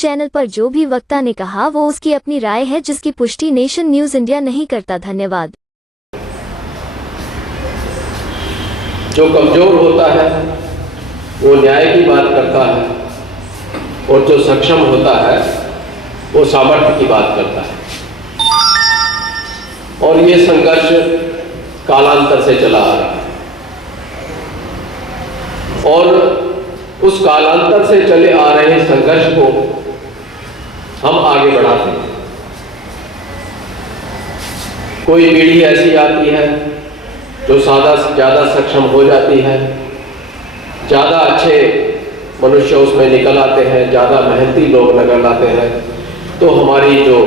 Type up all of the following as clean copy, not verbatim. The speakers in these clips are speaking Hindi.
चैनल पर जो भी वक्ता ने कहा वो उसकी अपनी राय है, जिसकी पुष्टि नेशन न्यूज़ इंडिया नहीं करता। धन्यवाद। जो कमजोर होता है वो न्याय की बात करता है और जो सक्षम होता है वो सामर्थ्य की बात करता है। और ये संघर्ष कालांतर से चला आ रहा है और उस कालांतर से चले आ रहे संघर्ष को हम आगे बढ़ाते हैं। कोई पीढ़ी ऐसी आती है जो ज़्यादा सक्षम हो जाती है, ज़्यादा अच्छे मनुष्य उसमें निकल आते हैं, ज़्यादा मेहनती लोग निकल आते हैं, तो हमारी जो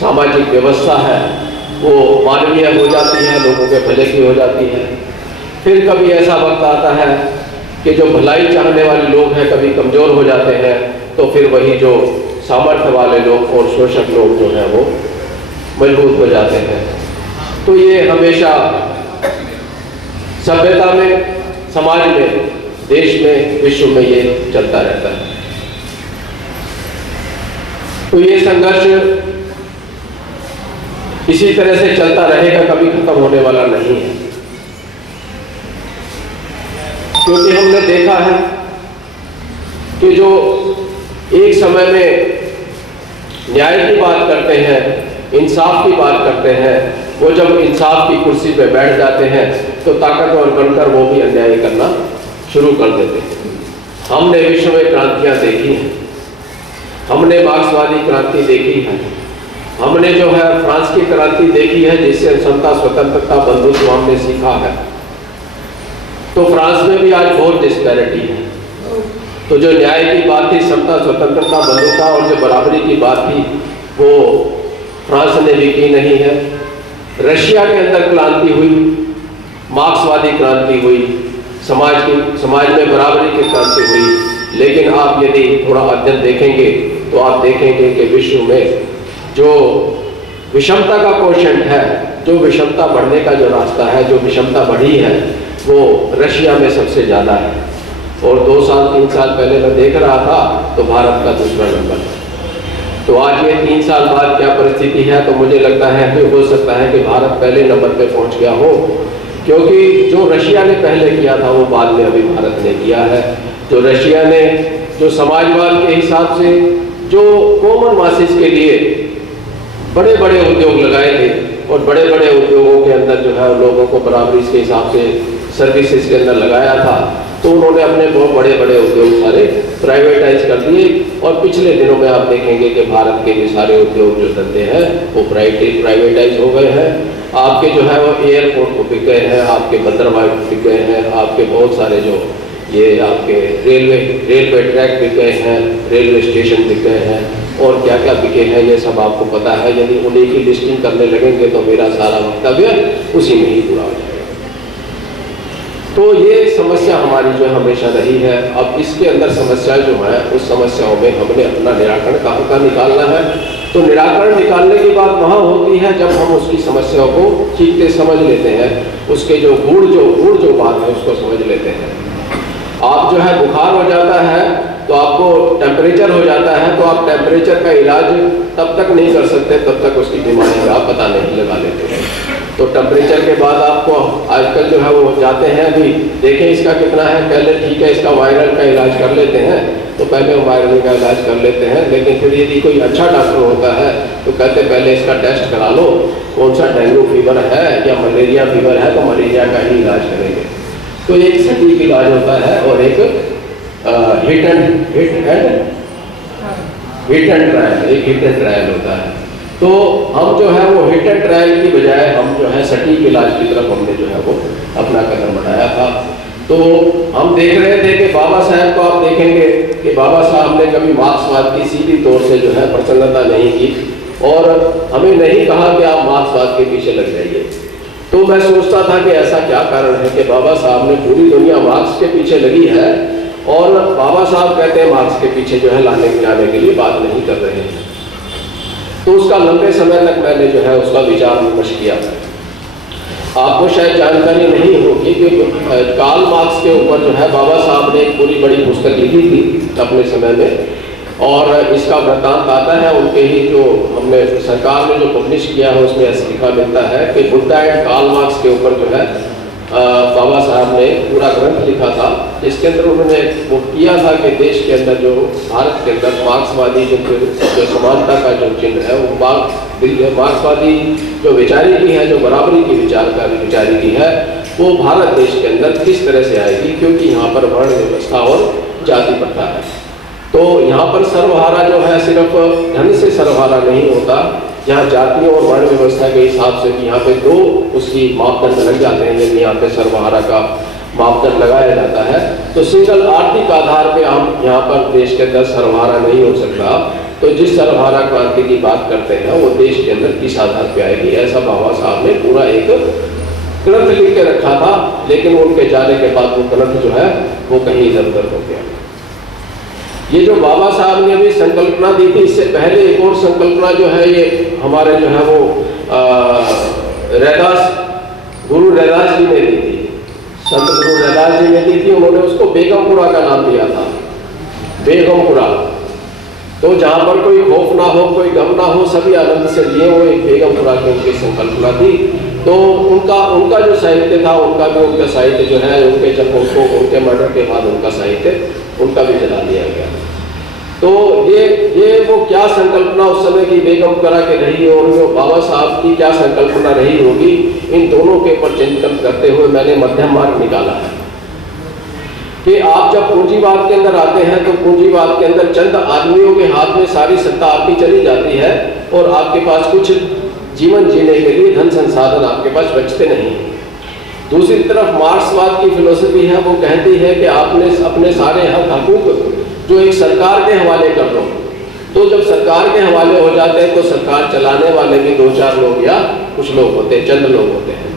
सामाजिक व्यवस्था है वो मानवीय हो जाती है, लोगों के भले की हो जाती है। फिर कभी ऐसा वक्त आता है कि जो भलाई चाहने वाले लोग हैं कभी कमज़ोर हो जाते हैं, तो फिर वही जो सामर्थ्य वाले लोग और शोषक लोग जो हैं वो मजबूत हो जाते हैं। तो ये हमेशा सभ्यता में, समाज में, देश में, विश्व में ये चलता रहता है। तो ये संघर्ष इसी तरह से चलता रहेगा, कभी खत्म होने वाला नहीं है। क्योंकि हमने देखा है कि जो एक समय में न्याय की बात करते हैं, इंसाफ की बात करते हैं, वो जब इंसाफ की कुर्सी पे बैठ जाते हैं तो ताकतवर बनकर वो भी अन्याय करना शुरू कर देते हैं। हमने विश्व में क्रांतियां देखी हैं, हमने मार्क्सवादी क्रांति देखी है, हमने जो है फ्रांस की क्रांति देखी है जिससे समता, स्वतंत्रता, बंधुत्व हमने सीखा है। तो फ्रांस में भी आज बहुत डिस्पैरिटी है। तो जो न्याय की बात थी, समता, स्वतंत्रता, बंधुता और जो बराबरी की बात थी वो फ्रांस ने भी की नहीं है। रशिया के अंदर क्रांति हुई, मार्क्सवादी क्रांति हुई, समाज में बराबरी की क्रांति हुई। लेकिन आप यदि थोड़ा अध्ययन देखेंगे तो आप देखेंगे कि विश्व में जो विषमता का कोशेंट है, जो विषमता बढ़ने का जो रास्ता है, जो विषमता बढ़ी है वो रशिया में सबसे ज़्यादा है। और 2 साल 3 साल पहले मैं देख रहा था तो भारत का दूसरा नंबर है। तो आज ये 3 साल बाद क्या परिस्थिति है, तो मुझे लगता है कि हो सकता है कि भारत पहले नंबर पे पहुंच गया हो, क्योंकि जो रशिया ने पहले किया था वो बाद में अभी भारत ने किया है। जो रशिया ने जो समाजवाद के हिसाब से जो कॉमन मासेस के लिए बड़े बड़े उद्योग लगाए थे और बड़े बड़े उद्योगों के अंदर जो है लोगों को बराबरी के हिसाब से सर्विसेज के अंदर लगाया था, तो उन्होंने अपने बहुत बड़े बड़े उद्योग सारे प्राइवेटाइज कर दिए। और पिछले दिनों में आप देखेंगे कि भारत के भी सारे उद्योग जो धंधे हैं वो प्राइवेटाइज हो गए हैं। आपके जो है वो एयरपोर्ट को बिक गए हैं, आपके बंदरगाह बिक गए हैं, आपके बहुत सारे जो ये आपके रेलवे ट्रैक बिक गए हैं, रेलवे स्टेशन बिक गए हैं और क्या क्या बिके हैं ये सब आपको पता है। यदि उन्हीं की लिस्टिंग करने लगेंगे तो मेरा सारा वक्तव्य उसी में ही पूरा हो जाएगा। तो ये समस्या हमारी जो हमेशा रही है। अब इसके अंदर समस्या जो है उस समस्याओं में हमने अपना निराकरण कहाँ का निकालना है। तो निराकरण निकालने की बात वहाँ होती है जब हम उसकी समस्याओं को ठीक से समझ लेते हैं, उसके जो गूढ़ जो बात है उसको समझ लेते हैं। आप जो है बुखार हो जाता है तो आपको टेम्परेचर हो जाता है, तो आप टेम्परेचर का इलाज तब तक नहीं कर सकते तब तक उसकी बीमारी का पता नहीं लगा लेते हैं। तो टेम्परेचर के बाद आपको आजकल जो है वो जाते हैं, अभी देखें इसका कितना है, पहले ठीक है इसका वायरल का इलाज कर लेते हैं, तो पहले वायरल का इलाज कर लेते हैं। लेकिन फिर यदि कोई अच्छा डॉक्टर होता है तो कहते पहले इसका टेस्ट करा लो, कौन सा डेंगू फीवर है या मलेरिया फीवर है तो मलेरिया का ही इलाज करेंगे। तो एक सटीक इलाज होता है और एक हिट एंड ट्रायल होता है। तो हम जो है वो हिट एंड ट्रायल की बजाय हम जो है सटीक इलाज की तरफ हमने जो है वो अपना कदम बढ़ाया था। तो हम देख रहे थे कि बाबा साहब को आप देखेंगे कि बाबा साहब ने कभी मार्क्सवाद की सीधी तौर से जो है प्रसन्नता नहीं की और हमें नहीं कहा कि आप मार्क्सवाद के पीछे लग जाइए। तो मैं सोचता था कि ऐसा क्या कारण है कि बाबा साहब ने पूरी दुनिया मार्क्स के पीछे लगी है और बाबा साहब कहते हैं मार्क्स के पीछे जो है जाने के लिए बात नहीं कर रहे हैं। तो उसका लंबे समय तक मैंने जो है उसका विचार विमर्श किया। आपको शायद जानकारी नहीं होगी कि कार्ल मार्क्स के ऊपर जो है बाबा साहब ने एक पूरी बड़ी पुस्तक लिखी थी अपने समय में, और इसका वृत्तांत आता है उनके ही जो हमने सरकार ने जो पब्लिश किया है उसमें ऐसा लिखा मिलता है कि बुद्धा एंड कार्ल मार्क्स के ऊपर जो है बाबा साहब ने पूरा ग्रंथ लिखा था। इसके अंदर उन्होंने वो किया था कि देश के अंदर जो भारत के अंदर मार्क्सवादी जो समानता का जो चिन्ह है वो मार्क्सवादी जो विचारिकी है, जो बराबरी की विचारिकी है, वो भारत देश के अंदर किस तरह से आएगी, क्योंकि यहाँ पर वर्ण व्यवस्था और जाति प्रथा है। तो यहाँ पर सर्वहारा जो है सिर्फ धन से सर्वहारा नहीं होता, यहाँ जातियों और वर्ण व्यवस्था के हिसाब से यहाँ पे दो उसकी मापदंड लग जाते हैं। यदि यहाँ पे सर्वहारा का मापदंड लगाया जाता है तो सिंगल आर्थिक आधार पे हम यहाँ पर देश के अंदर सर्वहारा नहीं हो सकता। तो जिस सर्वहारा क्रांति की बात करते हैं वो देश के अंदर किस आधार पे आएगी, ऐसा बाबा साहब ने पूरा एक ग्रंथ लिख के रखा था। लेकिन उनके जाने के बाद वो ग्रंथ जो है वो कहीं इधर उधर हो गया। ये जो बाबा साहब ने अभी संकल्पना दी थी, इससे पहले एक और संकल्पना जो है ये हमारे जो है वो गुरु रैदास जी ने दी थी, संत गुरु रैदास जी ने दी थी। उन्होंने उसको बेगमपुरा का नाम दिया था, बेगमपुरा। तो जहाँ पर कोई खौफ ना हो, कोई गम ना हो, सभी आनंद से लिए, वो एक बेगमपुरा की उनकी संकल्पना थी। तो उनका जो साहित्य था, उनका साहित्य जो है उनके मर्डर के बाद उनका साहित्य उनका भी जला दिया गया। तो ये वो क्या संकल्पना उस समय की बेगमपुरा के रही और जो बाबा साहब की क्या संकल्पना रही होगी, इन दोनों के ऊपर चिंतन करते हुए मैंने मध्यम मार्ग निकाला है कि आप जब पूंजीवाद के अंदर आते हैं तो पूंजीवाद के अंदर चंद आदमियों के हाथ में सारी सत्ता आपकी चली जाती है और आपके पास कुछ जीवन जीने के लिए धन संसाधन आपके पास बचते नहीं। दूसरी तरफ मार्क्सवाद की फिलोसफी है, वो कहती है कि आपने अपने सारे हकूक जो एक सरकार के हवाले कर दो। तो जब सरकार के हवाले हो जाते हैं तो सरकार चलाने वाले भी 2-4 लोग या कुछ लोग होते हैं, चंद लोग होते हैं।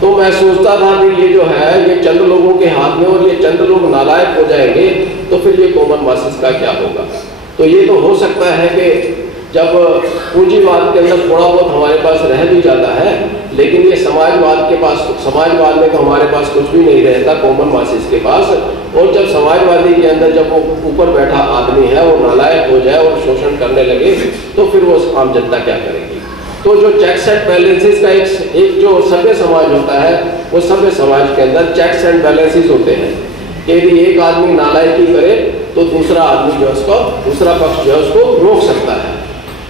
तो मैं सोचता था कि ये जो है ये चंद लोगों के हाथ में और ये चंद लोग नालायक हो जाएंगे तो फिर ये कॉमन मासेस का क्या होगा। तो ये तो हो सकता है कि जब पूंजीवाद के अंदर थोड़ा बहुत हमारे पास रह भी जाता है, लेकिन ये समाजवाद में तो हमारे पास कुछ भी नहीं रहता कॉमन मासेस के पास। और जब समाजवादी के अंदर जब वो ऊपर बैठा आदमी है वो नालायक हो जाए और शोषण करने लगे तो फिर वो आम जनता क्या करेगी। तो जो चेक्स एंड बैलेंसेस का एक जो सभ्य समाज होता है, वो सभ्य समाज के अंदर चेक्स एंड बैलेंसेस होते हैं कि यदि एक आदमी नालायकी करे तो दूसरा आदमी जो उसको दूसरा पक्ष जो है उसको रोक सकता है।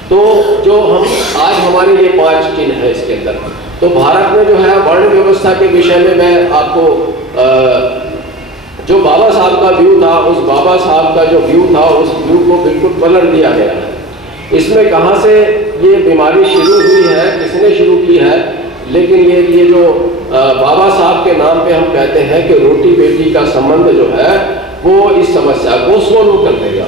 तो जो हम आज हमारे ये 5 चिन्ह है इसके अंदर, तो भारत में जो है वर्ण व्यवस्था के विषय में मैं आपको जो बाबा साहब का व्यू था, उस बाबा साहब का जो व्यू था उस व्यू को बिल्कुल पलट दिया गया है। इसमें कहाँ से ये बीमारी शुरू हुई है, किसने शुरू की है, लेकिन ये जो बाबा साहब के नाम पे हम कहते हैं कि रोटी बेटी का संबंध जो है वो इस समस्या को सोल्व कर देगा।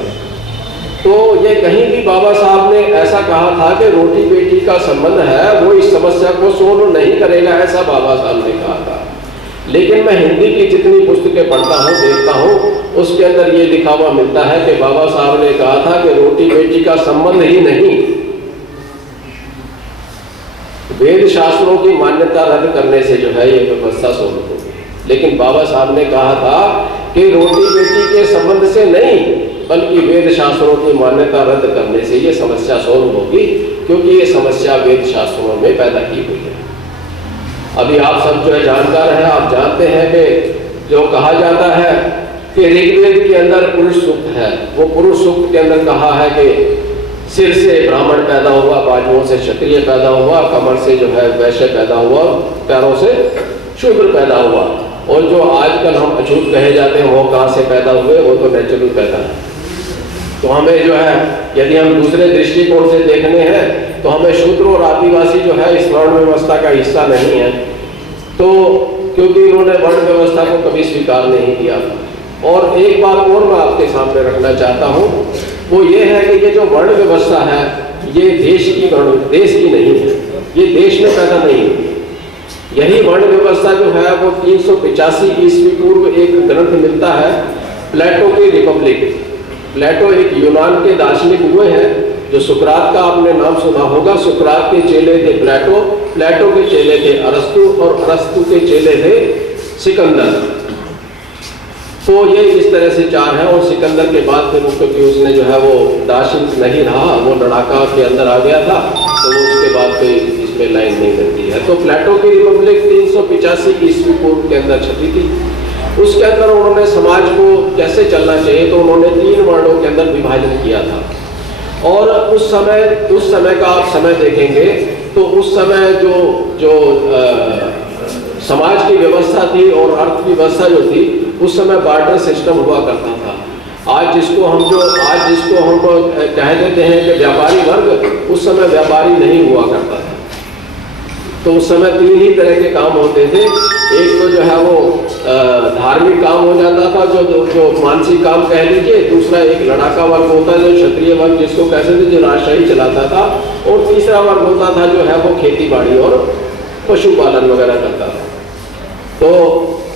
तो ये कहीं भी बाबा साहब ने ऐसा कहा था कि रोटी बेटी का संबंध है वो इस समस्या को सोल्व नहीं करेगा, ऐसा बाबा साहब ने कहा था। लेकिन मैं हिंदी की जितनी पुस्तकें पढ़ता हूँ, देखता हूँ, उसके अंदर ये लिखा हुआ मिलता है कि बाबा साहब ने कहा था कि रोटी बेटी का संबंध ही नहीं, वेद शास्त्रों की मान्यता रद्द करने से जो है ये व्यवस्था सोल्व होगी। लेकिन बाबा साहब ने कहा था कि रोटी बेटी के संबंध से नहीं, बल्कि वेद शास्त्रों की मान्यता रद्द करने से ये समस्या सोल्व होगी, क्योंकि ये समस्या वेद शास्त्रों में पैदा की हुई है। अभी आप सब जो है जानकार हैं, आप जानते हैं कि जो कहा जाता है कि ऋग्वेद के अंदर पुरुष सूक्त है, वो पुरुष सूक्त के अंदर कहा है कि सिर से ब्राह्मण पैदा हुआ, बाजुओं से क्षत्रिय पैदा हुआ, कमर से जो है वैश्य पैदा हुआ, पैरों से शूद्र पैदा हुआ। और जो आजकल हम अछूत कहे जाते हैं वो कहाँ से पैदा हुए, वो तो नेचुरल पैदा है। तो हमें जो है यदि हम दूसरे दृष्टिकोण से देखने हैं तो हमें शूद्र और आदिवासी जो है इस वर्ण व्यवस्था का हिस्सा नहीं है, तो क्योंकि इन्होंने वर्ण व्यवस्था को कभी स्वीकार नहीं किया। और एक बात और मैं आपके सामने रखना चाहता हूँ, वो ये है कि ये जो वर्ण व्यवस्था है ये देश की नहीं है, ये देश में पैदा नहीं हुई। यही वर्ण व्यवस्था जो है वो 385 ईस्वी पूर्व एक ग्रंथ मिलता है, प्लेटो की रिपब्लिक। प्लेटो एक यूनान के दार्शनिक हुए हैं, जो सुकरात का आपने नाम सुना होगा। सुकरात के चेले थे प्लेटो, प्लेटो के चेले थे अरस्तु, और अरस्तु के चेले थे सिकंदर। तो ये इस तरह से 4 हैं। और सिकंदर के बाद फिर क्योंकि उसने जो है वो दार्शनिक नहीं रहा, वो लड़ाका के अंदर आ गया था, तो वो उसके बाद कोई इसमें लाइन नहीं बनती है। तो प्लेटो की रिपब्लिक 385 ईस्वी पूर्व के अंदर छपी थी। उसके अंदर उन्होंने समाज को कैसे चलना चाहिए तो उन्होंने 3 वर्णों के अंदर विभाजन किया था। और उस समय का आप समय देखेंगे तो उस समय जो समाज की व्यवस्था थी और अर्थव्यवस्था जो थी, उस समय बार्टर सिस्टम हुआ करता था। आज जिसको हम कह देते हैं कि व्यापारी वर्ग, उस समय व्यापारी नहीं हुआ करता था। तो उस समय 3 ही तरह के काम होते थे। एक तो जो है वो धार्मिक काम हो जाता था, जो मानसिक काम कह लीजिए। दूसरा एक लड़ाका वर्ग होता है, जो क्षत्रिय वर्ग जिसको कहते थे, जो राजशाही चलाता था। और तीसरा वर्ग होता था जो है वो खेती बाड़ी और पशुपालन वगैरह करता था। तो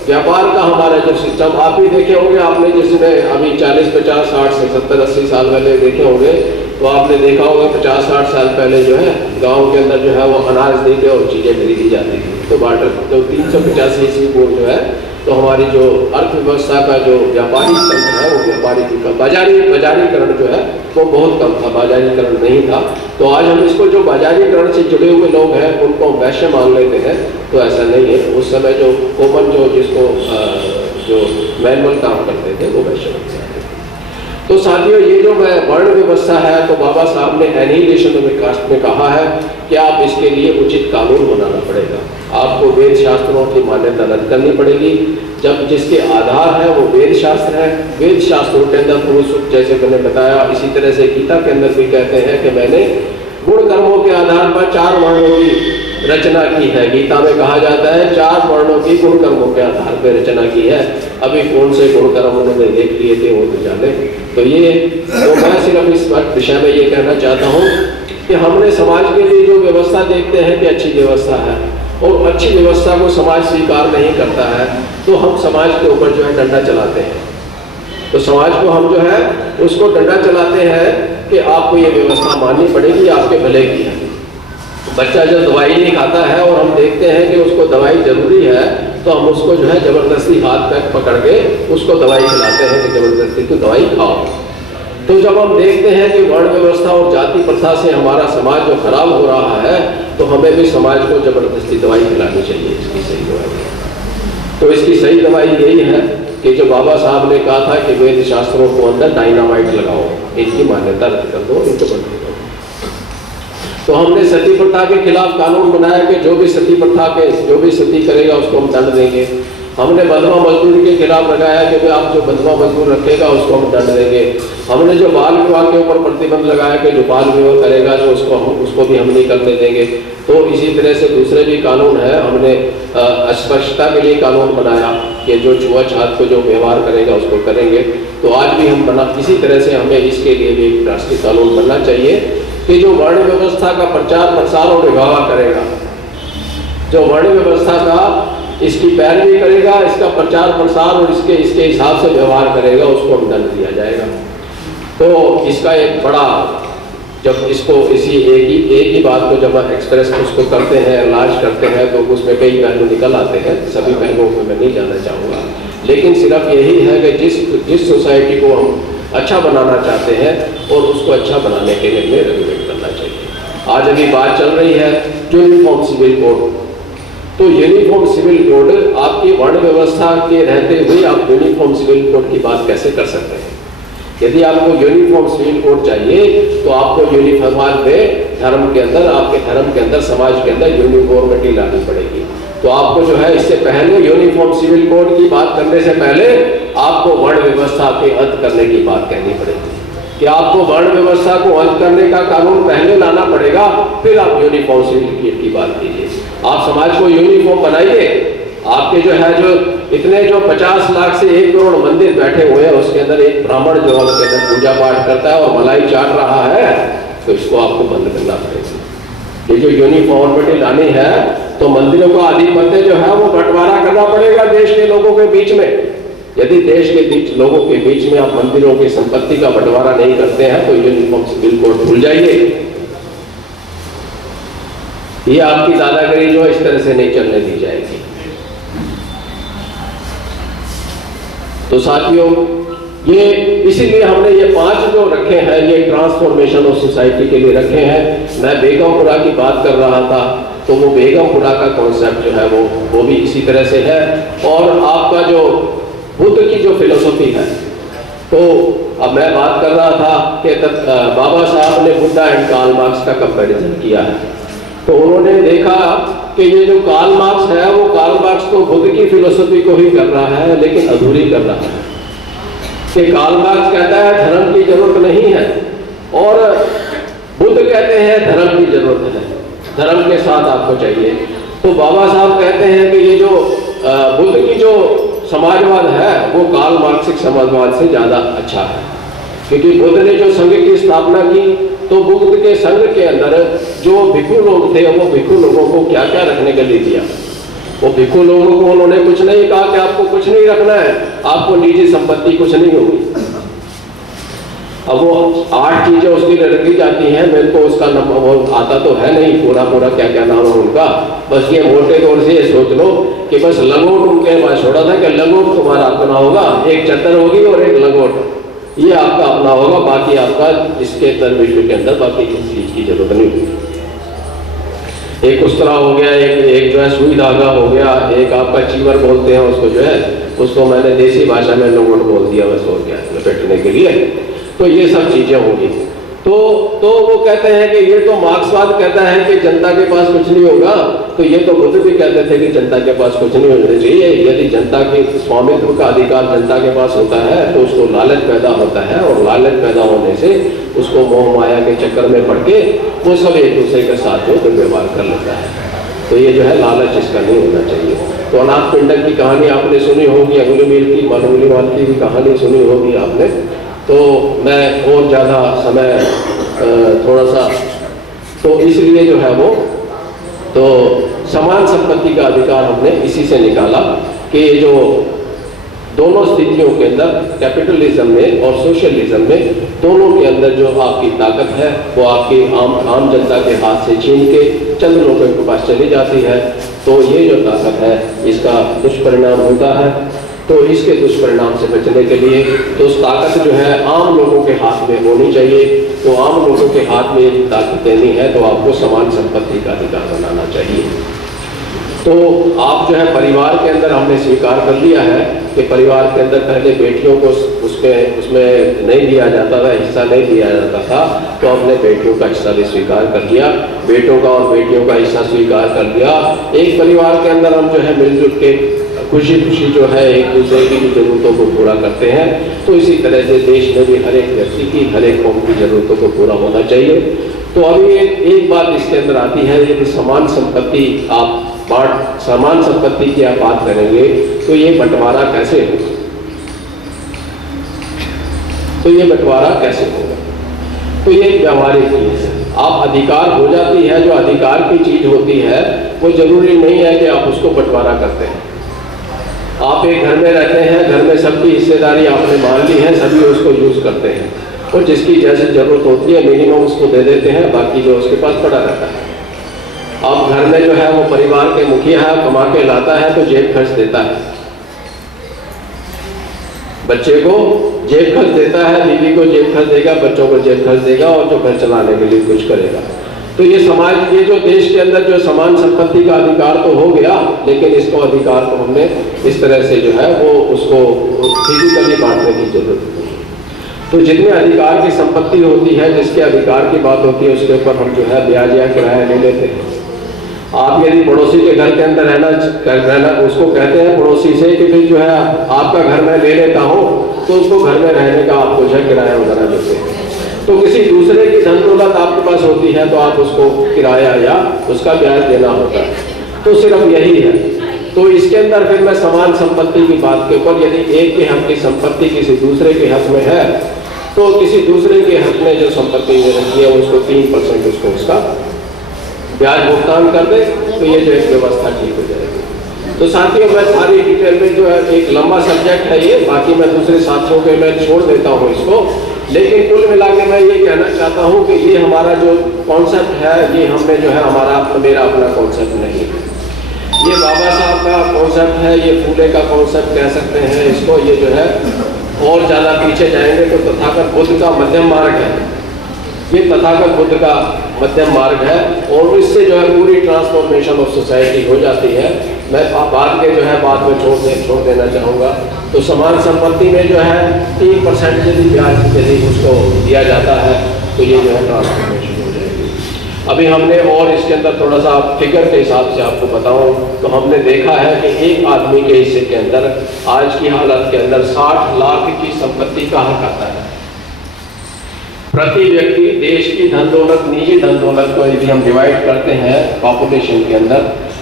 व्यापार का हमारा जो सिस्टम आप भी देखे होंगे, आपने जिसने अभी 40, 50, 60, 70, 80 साल पहले देखे होंगे, तो आपने देखा होगा 50-60 साल पहले जो है गांव के अंदर जो है वो अनाज देके और चीज़ें खरीदी जाती थी। तो बार्टर तो 385 ईस्वी पूर्व जो है, तो हमारी जो अर्थव्यवस्था का जो व्यापारिक तंत्र है, वो व्यापारिक बाजारीकरण जो है वो बहुत कम था, बाजारीकरण नहीं था। तो आज हम इसको जो बाजारीकरण से जुड़े हुए लोग हैं उनको हम वैश्य मान लेते हैं, तो ऐसा नहीं है। उस समय जो कॉमन जो मैनुअल काम करते थे वो वैश्य बनते हैं। तो साथियों, ये जो वर्ण व्यवस्था है, तो बाबा साहब ने एनिहिलेशन ऑफ कास्ट में कहा है कि आप इसके लिए उचित कानून बनाना पड़ेगा। आपको वेद शास्त्रों की मान्यता रद्द करनी पड़ेगी। जब जिसके आधार है वो वेद शास्त्र है। वेद शास्त्रों के अंदर पुरुष जैसे मैंने बताया, इसी तरह से गीता के अंदर भी कहते हैं कि मैंने गुण कर्मों के आधार पर 4 वर्णों की रचना की है। गीता में कहा जाता है 4 वर्णों की गुण कर्मों के आधार पर रचना की है। अभी कौन से गुण कर्म उन्होंने देख लिए थे वो तो जाने। तो मैं सिर्फ इस विषय में ये कहना चाहता हूँ कि हमने समाज के लिए जो व्यवस्था देखते हैं कि अच्छी व्यवस्था है, और अच्छी व्यवस्था को समाज स्वीकार नहीं करता है, तो हम समाज के ऊपर जो है डंडा चलाते हैं। तो समाज को हम जो है उसको डंडा चलाते हैं कि आपको ये व्यवस्था माननी पड़ेगी, आपके भले की है। बच्चा जब दवाई नहीं खाता है और हम देखते हैं कि उसको दवाई जरूरी है, तो हम उसको जो है जबरदस्ती हाथ पैर पकड़ के उसको दवाई खिलाते हैं कि जबरदस्ती तो दवाई खाओ। तो जब हम देखते हैं कि वर्ण व्यवस्था और जाति प्रथा से हमारा समाज जो खराब हो रहा है, तो हमें भी समाज को जबरदस्ती दवाई खिलानी चाहिए इसकी सही दवाई। तो इसकी सही दवाई यही है कि जो बाबा साहब ने कहा था कि वेद शास्त्रों को अंदर डायनामाइट लगाओ, इनकी मान्यता रद्द कर दो, इनको बंद कर दो। तो हमने सती प्रथा के खिलाफ कानून बनाया कि जो भी सती करेगा उसको हम दंड देंगे। हमने बंधुआ मजदूरी के खिलाफ लगाया कि आप जो बंधुआ मजदूर रखेगा उसको हम दंड देंगे। हमने जो बाल विवाह के ऊपर प्रतिबंध लगाया कि जो बाल विवाह करेगा जो उसको भी हम नहीं करने देंगे। तो इसी तरह से दूसरे भी कानून है। हमने अस्पृश्यता के लिए कानून बनाया कि जो छुआछूत को जो व्यवहार करेगा उसको करेंगे। तो आज भी हम इसी तरह से हमें इसके लिए भी एक राष्ट्रीय कानून बनना चाहिए कि जो वर्ण व्यवस्था का प्रचार प्रसार और विवाह करेगा, जो वर्ण व्यवस्था का इसकी पैरवी करेगा, इसका प्रचार प्रसार और इसके हिसाब से व्यवहार करेगा, उसको दंड दिया जाएगा। तो इसका एक बड़ा, जब इसको एक ही बात को जब एक्सप्रेस उसको करते हैं, लाज करते हैं, तो उसमें कई पहलू निकल आते हैं। सभी पहलुओं में मैं नहीं जाना चाहूँगा, लेकिन सिर्फ यही है कि जिस सोसाइटी को हम अच्छा बनाना चाहते हैं और उसको अच्छा बनाने के लिए हमें रेगुलेट करना चाहिए। आज अभी बात चल रही है यूनिफॉर्म सिविल कोड। तो यूनिफॉर्म सिविल कोड, आपकी वर्ण व्यवस्था के रहते हुए आप यूनिफॉर्म सिविल कोड की बात कैसे कर सकते हैं? यदि आपको यूनिफॉर्म सिविल कोड चाहिए तो आपको यूनिफॉर्म में धर्म के अंदर, आपके धर्म के अंदर, समाज के अंदर यूनिफॉर्मिटी लानी पड़ेगी। तो आपको जो है इससे पहले यूनिफॉर्म सिविल कोड की बात करने से पहले आपको वर्ण व्यवस्था के अंत करने की बात कहनी पड़ेगी कि आपको वर्ण व्यवस्था को अंत करने का कानून पहले लाना पड़ेगा, फिर आप यूनिफॉर्म सिविल कोड की बात कीजिए। आप समाज को यूनिफॉर्म बनाइए। आपके जो है जो इतने जो 50 लाख से 1 करोड़ मंदिर बैठे हुए हैं, उसके अंदर एक ब्राह्मण जो है उसके अंदर पूजा पाठ करता है और मलाई चाट रहा है, तो इसको आपको बंद करना पड़ेगा। ये जो यूनिफॉर्मिटी लानी है, तो मंदिरों का आधिपत्य जो है वो बंटवारा करना पड़ेगा देश के लोगों के बीच में। यदि देश के बीच लोगों के बीच में आप मंदिरों की संपत्ति का बंटवारा नहीं करते हैं, तो यूनिफॉर्म सिविल कोड भूल जाइए। ये आपकी दादागिरी जो इस तरह से नहीं चलने दी जाएगी। तो तो साथियों, ये इसीलिए हमने ये 5 जो रखे हैं, ये ट्रांसफॉर्मेशन ऑफ सोसाइटी के लिए रखे हैं। मैं बेगमपुरा की बात कर रहा था, तो वो बेगमपुरा का कॉन्सेप्ट जो है वो भी इसी तरह से है। और आपका जो बुद्ध की जो फिलोसफी है, तो अब मैं बात कर रहा था कि बाबा साहब ने बुद्धा एंड कार्ल मार्क्स का कंपैरिजन किया है। तो उन्होंने देखा कि ये जो कार्ल मार्क्स है, वो कार्ल मार्क्स तो बुद्ध की फिलोसफी को ही कर रहा है, लेकिन अधूरी कर रहा है। कि कार्ल मार्क्स कहता है धर्म की जरूरत नहीं है, और बुद्ध कहते हैं धर्म की जरूरत है, धर्म के साथ आपको चाहिए। तो बाबा साहब कहते हैं कि ये जो बुद्ध की जो समाजवाद है, वो कार्ल मार्क्सिक समाजवाद से ज्यादा अच्छा है। क्योंकि बुद्ध ने जो संघ की स्थापना की, तो बुद्ध के संघ के अंदर जो भिक्षु लोग थे, वो भिक्षु लोगों को क्या क्या रखने के लिए दिया। वो भिक्षु लोगों को उन्होंने कुछ नहीं कहा कि आपको कुछ नहीं रखना है, आपको निजी संपत्ति कुछ नहीं होगी। अब वो 8 चीजें उसके लिए रखी जाती हैं, मेरे को उसका नाम वो आता तो है नहीं, पूरा क्या क्या नाम है उनका। बस ये मोटे तौर से ये सोच लो कि बस लंगोट उनके पास छोड़ा था कि लंगोट तुम्हारा अपना होगा, एक चद्दर होगी और एक लंगोट, ये आपका अपना होगा, बाकी आपका इसके विश्व के अंदर बाकी किसी चीज की जरूरत नहीं होगी। एक उस तरह हो गया, एक जो है सुई धागा हो गया, एक आपका चीवर बोलते हैं उसको, जो है उसको मैंने देसी भाषा में लंगोट बोल दिया, बस हो गया लपेटने के लिए। तो ये सब चीजें होंगी। तो वो कहते हैं कि ये तो मार्क्सवाद कहता है कि जनता के पास कुछ नहीं होगा, तो ये तो बुद्ध भी कहते थे कि जनता के पास कुछ नहीं होना चाहिए। यदि जनता के स्वामित्व का अधिकार जनता के पास होता है, तो उसको लालच पैदा होता है, और लालच पैदा होने से उसको मोह माया के चक्कर में पड़ के वो सब एक दूसरे के साथ जो दुर्व्यवहार कर लेता है। तो ये जो है लालच इसका नहीं होना चाहिए। तो अनाथ पिंडक की कहानी आपने सुनी होगी, अंगुलीमाल की अंगुलीमाल की भी कहानी सुनी होगी आपने। तो मैं और ज़्यादा समय थोड़ा सा, तो इसलिए जो है वो, तो समान संपत्ति का अधिकार हमने इसी से निकाला कि ये जो दोनों स्थितियों के अंदर, कैपिटलिज्म में और सोशलिज्म में, दोनों के अंदर जो आपकी ताकत है, वो आपकी आम जनता के हाथ से छीन के चंद लोगों के पास चली जाती है। तो ये जो ताकत है, इसका दुष्परिणाम होता है। तो इसके दुष्परिणाम से बचने के लिए तो उस ताकत जो है आम लोगों के हाथ में होनी चाहिए। तो आम लोगों के हाथ में यदि ताकत देनी है, तो आपको समान संपत्ति का अधिकार बनाना चाहिए। तो आप जो है परिवार के अंदर हमने स्वीकार कर लिया है कि परिवार के अंदर पहले बेटियों को उसमें नहीं दिया जाता था, हिस्सा नहीं दिया जाता था, तो हमने बेटियों का हिस्सा भी स्वीकार कर लिया, बेटों का और बेटियों का हिस्सा स्वीकार कर लिया। एक परिवार के अंदर हम जो है मिलजुल के खुशी खुशी जो है एक दूसरे की जरूरतों को पूरा करते हैं। तो इसी तरह से देश में भी हर एक व्यक्ति की, हर एक कौम की जरूरतों को पूरा होना चाहिए। तो अभी एक बात इसके अंदर आती है, यदि समान संपत्ति समान संपत्ति की आप बात करेंगे, तो ये बंटवारा कैसे होगा? तो ये बंटवारा कैसे होगा? तो ये एक व्यवहारिक चीज है। आप अधिकार हो जाती है, जो अधिकार की चीज होती है, वो जरूरी नहीं है कि आप उसको बंटवारा करते हैं। आप एक घर में रहते हैं, घर में सबकी हिस्सेदारी आपने मान ली है, सभी उसको यूज करते हैं, और जिसकी जैसे जरूरत होती है मिनिमम उसको दे देते हैं, बाकी जो उसके पास पड़ा रहता है। अब घर में जो है वो परिवार के मुखिया है, कमा के लाता है तो जेब खर्च देता है, बच्चे को जेब खर्च देता है, बीवी को जेब खर्च देगा, बच्चों को जेब खर्च देगा, और जो घर चलाने के लिए कुछ करेगा। तो ये समाज, ये जो देश के अंदर जो समान संपत्ति का अधिकार तो हो गया, लेकिन इसको अधिकार को हमने इस तरह से जो है वो उसको फिजिकली बांटने की जरूरत है। तो जितने अधिकार की संपत्ति होती है, जिसके अधिकार की बात होती है, उसके ऊपर हम जो है ब्याज या किराया ले लेते हैं। आप यदि पड़ोसी के घर के अंदर रहना उसको कहते हैं पड़ोसी से कि भाई जो है आपका घर मैं ले लेता हूँ, तो उसको घर में रहने का आपको जो है किराया वगैरह देते हैं। तो किसी दूसरे की धन दौलत आपके पास होती है, तो आप उसको किराया या उसका ब्याज देना होता है। तो सिर्फ यही है। तो इसके अंदर फिर मैं समान संपत्ति की बात के ऊपर, यदि एक के हक की संपत्ति किसी दूसरे के हक में है, तो किसी दूसरे के हक में जो संपत्ति रखी है उसको 3% उसको उसका ब्याज भुगतान कर दे, तो ये जो एक व्यवस्था ठीक हो जाएगी। तो साथियों, मैं सारी डिटेल में जो है, एक लंबा सब्जेक्ट है ये, बाकी मैं दूसरे साथियों के मैं छोड़ देता हूँ इसको, लेकिन कुल मिला के मैं ये कहना चाहता हूँ कि ये हमारा जो कॉन्सेप्ट है, ये हमने जो है मेरा अपना कॉन्सेप्ट नहीं है। ये बाबा साहब का कॉन्सेप्ट है, ये फूले का कॉन्सेप्ट कह सकते हैं इसको। ये जो है और ज़्यादा पीछे जाएंगे तो तथागत बुद्ध का मध्यम मार्ग है। ये तथागत बुद्ध का मध्यम मार्ग है और इससे जो है पूरी ट्रांसफॉर्मेशन ऑफ सोसाइटी हो जाती है। मैं बाद के जो है बाद में छोड़ देना चाहूँगा। तो समान संपत्ति में जो है 3% यदि ब्याज यदि उसको दिया जाता है तो ये जो है ट्रांसफॉर्मेशन हो जाएगी। अभी हमने और इसके अंदर थोड़ा सा फिगर के हिसाब से आपको बताऊं तो हमने देखा है कि एक आदमी के हिस्से के अंदर आज की हालत के अंदर 60 लाख की संपत्ति का हक आता है। प्रति व्यक्ति देश की धन दौलत, निजी धन दौलत को यदि हम डिवाइड करते हैं पॉपुलेशन के अंदर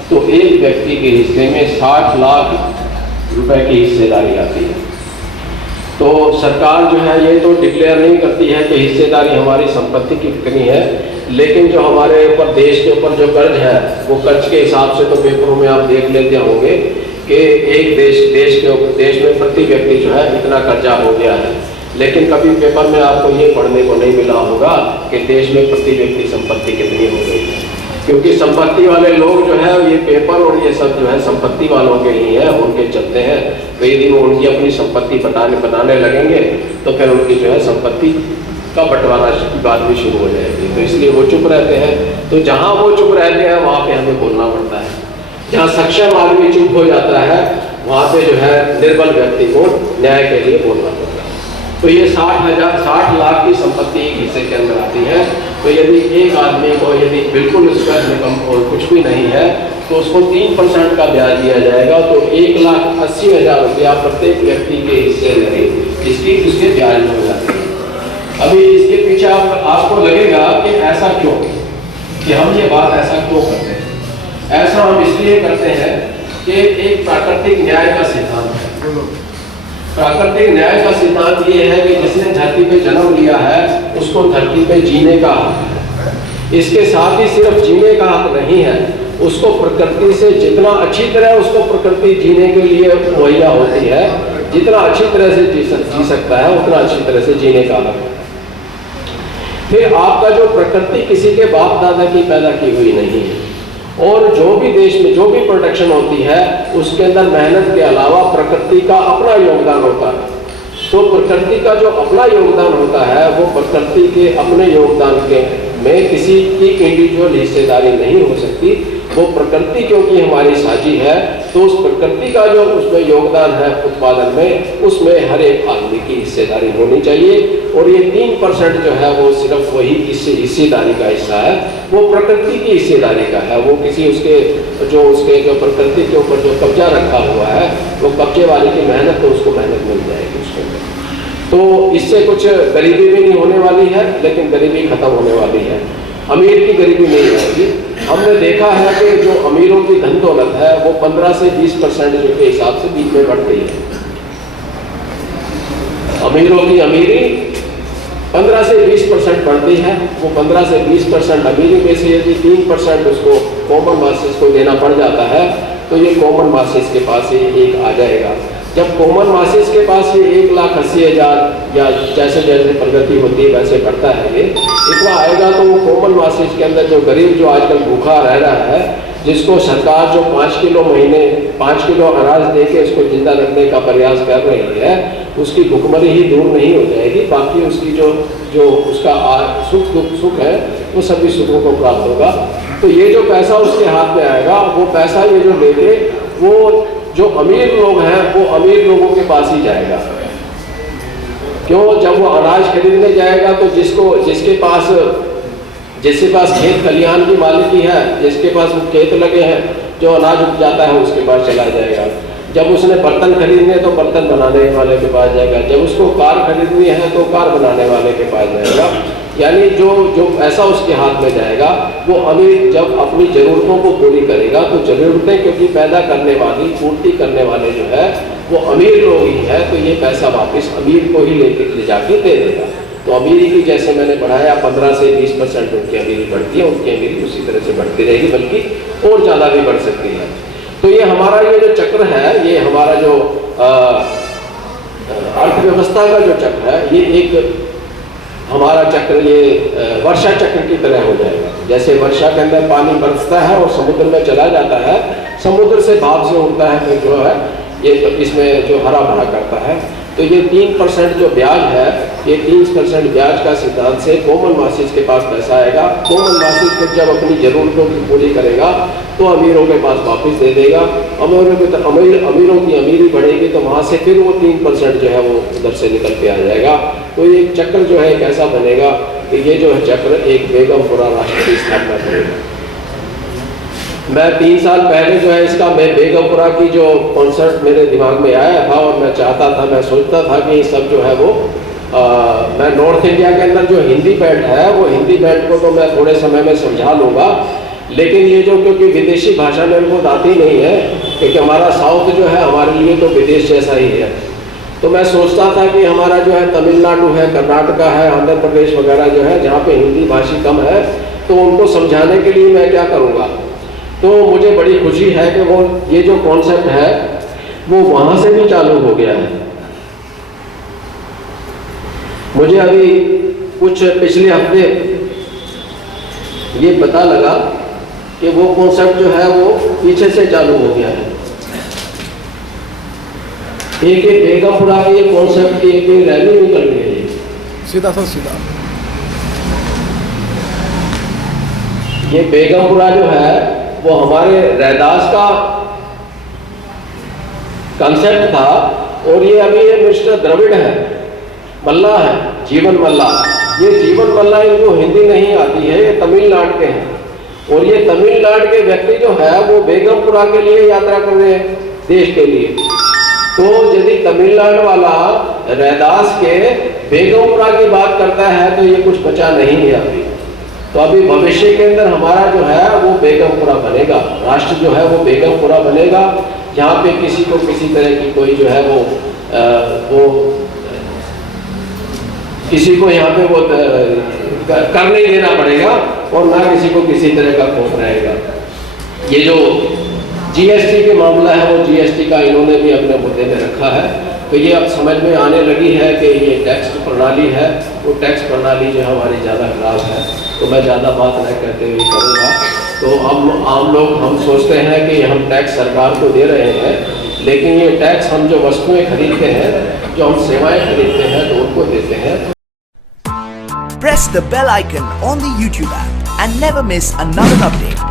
तो एक व्यक्ति के हिस्से में 60 लाख रुपए की हिस्सेदारी आती है। तो सरकार जो है ये तो डिक्लेयर नहीं करती है कि हिस्सेदारी हमारी संपत्ति की कितनी है, लेकिन जो हमारे ऊपर देश के ऊपर जो कर्ज है वो कर्ज के हिसाब से तो पेपरों में आप देख लेते होंगे कि एक देश में प्रति व्यक्ति जो है इतना कर्जा हो गया है। लेकिन कभी पेपर में आपको ये पढ़ने को नहीं मिला होगा कि देश में प्रति व्यक्ति संपत्ति कितनी हो गई है, क्योंकि संपत्ति वाले लोग जो है ये पेपर और ये सब जो है संपत्ति वालों के ही है, उनके चलते हैं। तो यदि वो उनकी अपनी संपत्ति बनाने लगेंगे तो फिर उनकी जो है संपत्ति का बंटवारा की बात भी शुरू हो जाएगी। तो इसलिए वो चुप रहते हैं। तो जहाँ वो चुप रहते हैं वहाँ पे हमें बोलना पड़ता है। जहाँ सक्षम आदमी चुप हो जाता है वहाँ पे जो है निर्बल व्यक्ति को न्याय के लिए बोलना पड़ता है। तो ये 60 लाख की संपत्ति एक हिस्से के अंदर आती है। तो यदि एक आदमी को यदि बिल्कुल उसका इनकम और कुछ भी नहीं है तो उसको 3% का ब्याज दिया जाएगा। तो 1,80,000 रुपया प्रत्येक व्यक्ति के हिस्से में इसके ब्याज में हो जाते हैं। अभी इसके पीछे आपको लगेगा कि ऐसा क्यों, कि हम ये बात ऐसा क्यों करते हैं। ऐसा हम इसलिए करते हैं कि एक प्राकृतिक न्याय का सिद्धांत है। प्राकृतिक न्याय का सिद्धांत ये है कि जिसने धरती पे जन्म लिया है उसको धरती पे जीने का हक है। इसके साथ ही सिर्फ जीने का हक नहीं है, उसको प्रकृति से जितना अच्छी तरह उसको प्रकृति जीने के लिए मुहैया होती है, जितना अच्छी तरह से जी सकता है उतना अच्छी तरह से जीने का हक। फिर आपका जो प्रकृति किसी के बाप दादा की पैदा की हुई नहीं है और जो भी देश में जो भी प्रोडक्शन होती है उसके अंदर मेहनत के अलावा प्रकृति का अपना योगदान होता है। तो प्रकृति का जो अपना योगदान होता है वो प्रकृति के अपने योगदान के में किसी की इंडिविजुअल हिस्सेदारी नहीं हो सकती। वो प्रकृति क्योंकि हमारी साझी है तो उस प्रकृति का जो उसमें योगदान है उत्पादन में उसमें हर एक आदमी की हिस्सेदारी होनी चाहिए। और ये 3% जो है वो सिर्फ वही हिस्सेदारी का हिस्सा है, वो प्रकृति की हिस्सेदारी का है। वो किसी उसके जो प्रकृति के ऊपर जो कब्जा रखा हुआ है वो कब्जे वाले की मेहनत तो उसको मेहनत मिल जाएगी उसके अंदर। तो इससे कुछ गरीबी भी नहीं होने वाली है, लेकिन गरीबी खत्म होने वाली है। अमीर की गरीबी नहीं आएगी। हमने देखा है कि जो अमीरों की धन दौलत है वो 15 से 20% के हिसाब से बीच में बढ़ गई है। अमीरों की अमीरी 15 से 20% बढ़ती है। वो 15 से 20% अमीरी में से यदि 3% उसको कॉमन मासेस को देना पड़ जाता है तो ये कॉमन मासेस के पास ही एक आ जाएगा। जब कॉमन मासेस के पास ये 1,80,000 या जैसे जैसे प्रगति होती है वैसे बढ़ता है ये इतना आएगा तो वो कॉमन मासेस के अंदर जो गरीब जो आजकल भूखा रह रहा है, जिसको सरकार जो 5 किलो अनाज दे के उसको जिंदा रखने का प्रयास कर रही है, उसकी भुखमरी ही दूर नहीं हो जाएगी। बाकी उसकी जो उसका सुख है वो सभी सुखों को प्राप्त होगा। तो ये जो पैसा उसके हाथ में आएगा वो पैसा ये जो लेके वो जो अमीर लोग हैं वो अमीर लोगों के पास ही जाएगा। क्यों? जब वो अनाज खरीदने जाएगा तो जिसके पास खेत खलिहान की मालिकी है, जिसके पास खेत लगे हैं, जो अनाज उपजाता है उसके पास चला जाएगा। जब उसने बर्तन खरीदने तो बर्तन बनाने वाले के पास जाएगा। जब उसको कार खरीदनी है तो कार बनाने वाले के पास जाएगा। यानी जो पैसा उसके हाथ में जाएगा वो अमीर जब अपनी ज़रूरतों को पूरी करेगा तो ज़रूरतें क्योंकि पैदा करने वाली पूर्ति करने वाले जो है वो अमीर लोग ही है, तो ये पैसा वापस अमीर को ही ले जाके दे देगा। तो अमीरी की जैसे मैंने बढ़ाया 15 से 20% उनकी अमीरी बढ़ती है, उनकी अमीरी उसी तरह से बढ़ती रहेगी, बल्कि और ज़्यादा भी बढ़ सकती है। तो ये हमारा ये जो चक्र है, ये हमारा जो अर्थव्यवस्था का जो चक्र है, ये एक हमारा चक्र ये वर्षा चक्र की तरह हो जाएगा। जैसे वर्षा के अंदर पानी बरसता है और समुद्र में चला जाता है, समुद्र से भाप से उठता है, फिर जो है ये इसमें जो हरा भरा करता है। तो ये 3% जो ब्याज है, ये 3% ब्याज का सिद्धांत से कॉमन मासिस के पास पैसा आएगा। कॉमन मासिस फिर जब अपनी ज़रूरतों की पूरी करेगा तो अमीरों के पास वापस दे देगा। अमीरों की अमीरी बढ़ेगी तो वहाँ से फिर वो 3% जो है वो उधर से निकल के आ जाएगा। तो ये चक्र जो है कैसा बनेगा कि ये जो है चक्र एक बेगमपुरा राष्ट्र की स्थापना करेगा। मैं 3 साल पहले जो है इसका मैं बेगमपुरा की जो कॉन्सेप्ट मेरे दिमाग में आया था और मैं चाहता था, मैं सोचता था कि ये सब जो है वो मैं नॉर्थ इंडिया के अंदर जो हिंदी बेल्ट है वो हिंदी बेल्ट को तो मैं थोड़े समय में समझा लूँगा, लेकिन ये जो क्योंकि विदेशी भाषा मेरे को आती नहीं है, क्योंकि हमारा साउथ जो है हमारे लिए तो विदेश जैसा ही है। तो मैं सोचता था कि हमारा जो है तमिलनाडु है, कर्नाटका है, आंध्र प्रदेश वगैरह जो है जहाँ पे हिंदी भाषी कम है, तो उनको समझाने के लिए मैं क्या करूँगा। तो मुझे बड़ी खुशी है कि वो ये जो कॉन्सेप्ट है वो वहाँ से भी चालू हो गया है। मुझे अभी कुछ पिछले हफ्ते ये पता लगा कि वो कॉन्सेप्ट जो है वो पीछे से चालू हो गया है। एक बेगमपुरा के ये कॉन्सेप्ट की एक रैली निकल गई है, सीधा सा सीधा। ये बेगमपुरा जो है वो हमारे रैदास का कंसेप्ट था और ये अभी ये मिस्टर द्रविड़ है, मल्ला है, जीवन मल्ला। ये जीवन मल्ला इनको हिंदी नहीं आती है, ये तमिलनाडु के हैं और ये तमिलनाडु के व्यक्ति जो है वो बेगमपुरा के लिए यात्रा कर रहे हैं देश के लिए। तो यदि तमिलनाडु वाला रैदास के बेगमपुरा की बात करता है तो ये कुछ बचा नहीं है अभी। तो अभी भविष्य के अंदर हमारा जो है वो बेगमपुरा बनेगा, राष्ट्र जो है वो बेगमपुरा बनेगा, जहाँ पे किसी को किसी तरह की कोई जो है वो किसी को यहाँ पे वो कर नहीं देना पड़ेगा और ना किसी को किसी तरह का खौफ रहेगा। ये जो जीएसटी के मामला है वो जीएसटी का इन्होंने भी अपने मुद्दे में रखा है। तो ये अब समझ में आने लगी है कि ये टैक्स प्रणाली है, वो टैक्स प्रणाली जो हमारी ज़्यादा खराब है। तो मैं ज़्यादा बात नहीं करते हुए करूँगा। तो हम आम लोग हम सोचते हैं कि हम टैक्स सरकार को दे रहे हैं, लेकिन ये टैक्स हम जो वस्तुएं खरीदते हैं, जो हम सेवाएं खरीदते हैं, तो उनको देते हैं। Press the bell icon on the YouTube app and never miss another update.